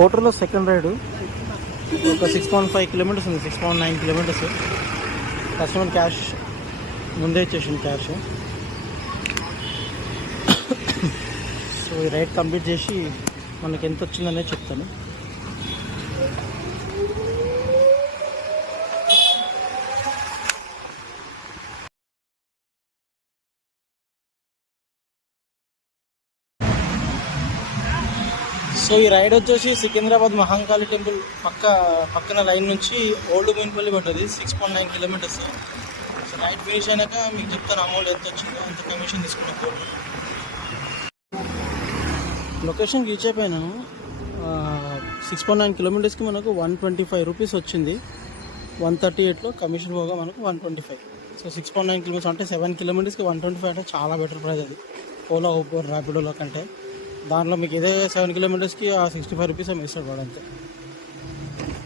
కోటర్లో second ride ఒక 6.5 kilometres ఉంది, 6.9 kilometres. Customer cash ముందే ఇచ్చేసింది క్యాష్. సో ఈ రైడ్ కంప్లీట్ చేసి మనకి ఎంత వచ్చిందనేది చెప్తాను. సో ఈ రైడ్ వచ్చేసి సికింద్రాబాద్ మహంకాళి టెంపుల్ పక్కన లైన్ నుంచి ఓల్డ్ బోయినపల్లి పడ్డది, 6.9 కిలోమీటర్స్. సో రైడ్ ఫినిష్ అయినాక మీకు చెప్తాను అమౌంట్ ఎంత వచ్చిందో, అంత కమిషన్ తీసుకున్నాను. లొకేషన్కి రీచ్ అయిపోయినాను. 6.9 కిలోమీటర్స్కి మనకు 125 రూపీస్ వచ్చింది. 138లో కమిషన్ పోగా మనకు 125. సో 6.9 కిలోమీటర్స్ అంటే 7 కిలోమీటర్స్కి 125 అంటే చాలా బెటర్ ప్రైస్ అది ఓలా ఊబర్ ర్యాపిడోలో కంటే. దాంట్లో మీకు ఇదే 7 కిలోమీటర్స్కి 65 రూపీస్ ఇస్తాడు వాడు అంతే.